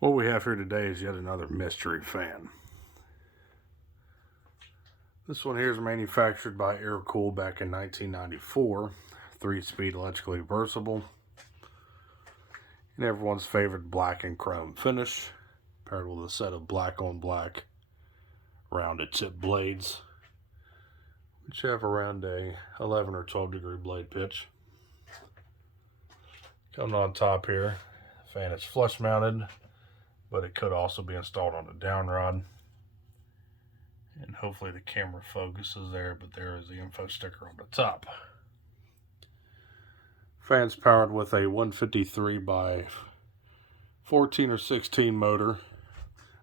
What we have here today is yet another mystery fan. This one here is manufactured by Air-Cool back in 1994. 3-speed electrically reversible. And everyone's favorite black and chrome finish, paired with a set of black on black rounded tip blades, which have around a 11 or 12 degree blade pitch. Coming on top here, the fan is flush mounted, but it could also be installed on a down rod. And hopefully the camera focuses there, but there is the info sticker on the top. Fan's powered with a 153 by 14 or 16 motor.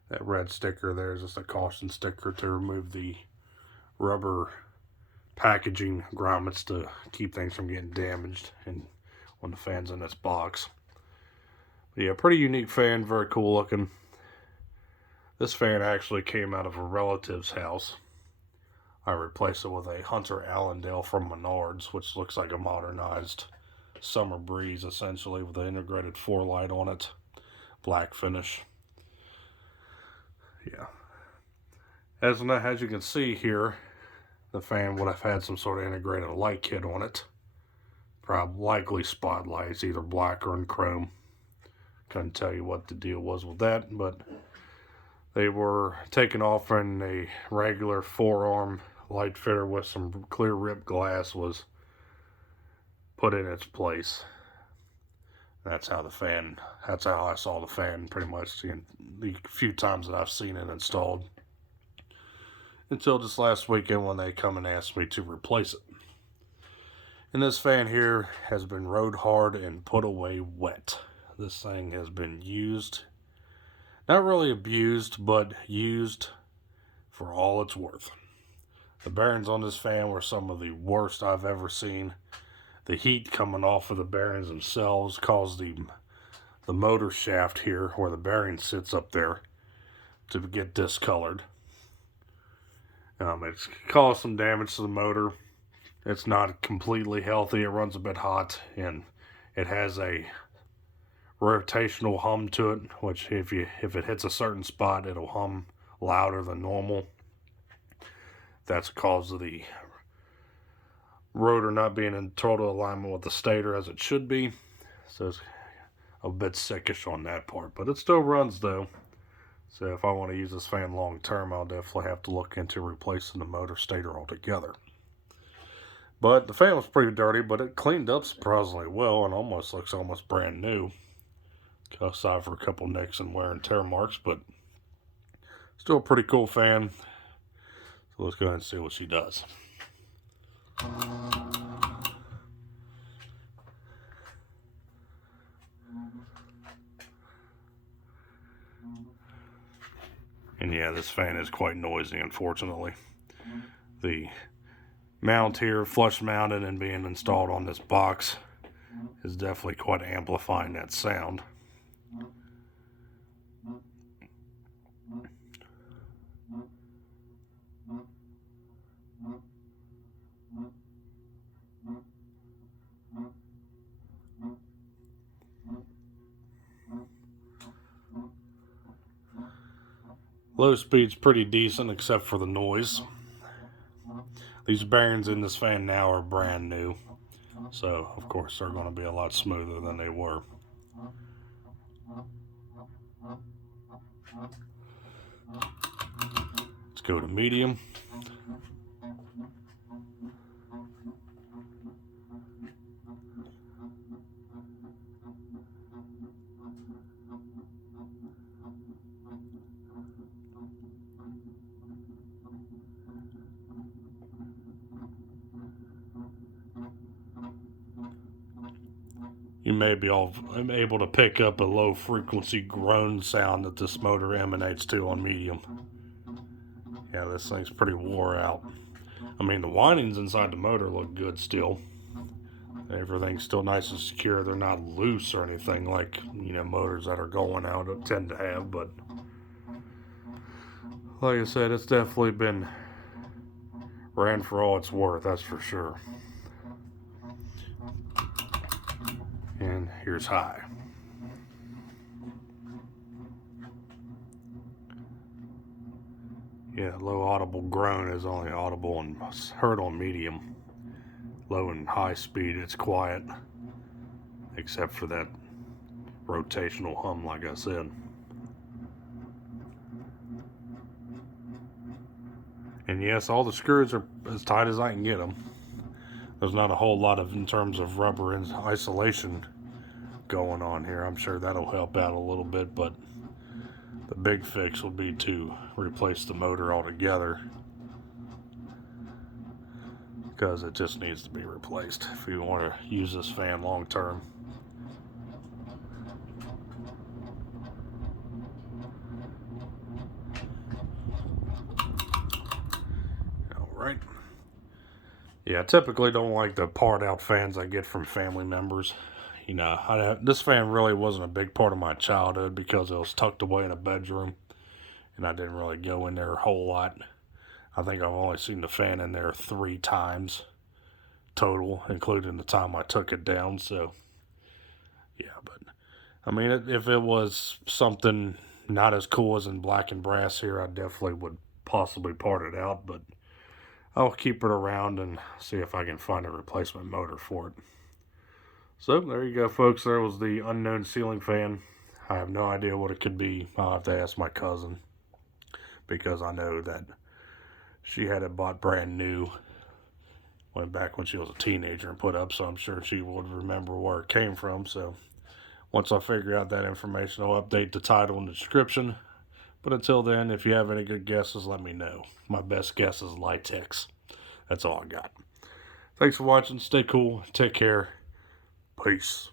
That red sticker there is just a caution sticker to remove the rubber packaging grommets to keep things from getting damaged and when the fan's in this box. But yeah, pretty unique fan, very cool looking. This fan actually came out of a relative's house. I replaced it with a Hunter Allendale from Menards, which looks like a modernized Summer Breeze essentially with an integrated 4-light on it. Black finish. Yeah. As you can see here, the fan would have had some sort of integrated light kit on it. Probably likely spotlights, either black or in chrome. Couldn't tell you what the deal was with that, but they were taken off and a regular 4-arm light fitter with some clear ripped glass was put in its place. That's how I saw the fan pretty much in the few times that I've seen it installed. Until just last weekend when they come and asked me to replace it. And this fan here has been rode hard and put away wet. This thing has been used, not really abused, but used for all it's worth. The bearings on this fan were some of the worst I've ever seen. The heat coming off of the bearings themselves caused the motor shaft here, where the bearing sits up there, to get discolored. It's caused some damage to the motor. It's not completely healthy. It runs a bit hot, and it has a rotational hum to it, which if it hits a certain spot, it'll hum louder than normal. That's because of the rotor not being in total alignment with the stator as it should be. So it's a bit sickish on that part, but it still runs though. So if I want to use this fan long term, I'll definitely have to look into replacing the motor stator altogether. But the fan was pretty dirty, but it cleaned up surprisingly well and almost looks almost brand new. Aside for a couple nicks and wear and tear marks, but still a pretty cool fan. So let's go ahead and see what she does. And yeah, this fan is quite noisy, unfortunately. The mount here, flush mounted and being installed on this box, is definitely quite amplifying that sound. Low speed's pretty decent except for the noise. These bearings in this fan now are brand new, so of course they're going to be a lot smoother than they were. Let's go to medium. You may be able to pick up a low frequency groan sound that this motor emanates to on medium. Yeah, this thing's pretty wore out. I mean, the windings inside the motor look good still. Everything's still nice and secure. They're not loose or anything like, motors that are going out tend to have, but like I said, it's definitely been ran for all it's worth, that's for sure. And here's high. Yeah, low audible groan is only audible and heard on medium. Low and high speed, it's quiet, except for that rotational hum, like I said. And yes, all the screws are as tight as I can get them. There's not a whole lot of, in terms of rubber and isolation going on here. I'm sure that'll help out a little bit, but the big fix would be to replace the motor altogether, because it just needs to be replaced if you want to use this fan long term. Alright. Yeah, I typically don't like the part out fans I get from family members. You know, this fan really wasn't a big part of my childhood because it was tucked away in a bedroom and I didn't really go in there a whole lot. I think I've only seen the fan in there 3 times total, including the time I took it down. So, yeah, but I mean, if it was something not as cool as in black and brass here, I definitely would possibly part it out, but I'll keep it around and see if I can find a replacement motor for it. So there you go, folks. There was the unknown ceiling fan. I have no idea what it could be. I'll have to ask my cousin, because I know that she had it bought brand new went back when she was a teenager and put up, so I'm sure she would remember where it came from. So once I figure out that information, I'll update the title and the description. But until then, if you have any good guesses, let me know. My best guess is Litex. That's all I got. Thanks for watching. Stay cool. Take care. Peace.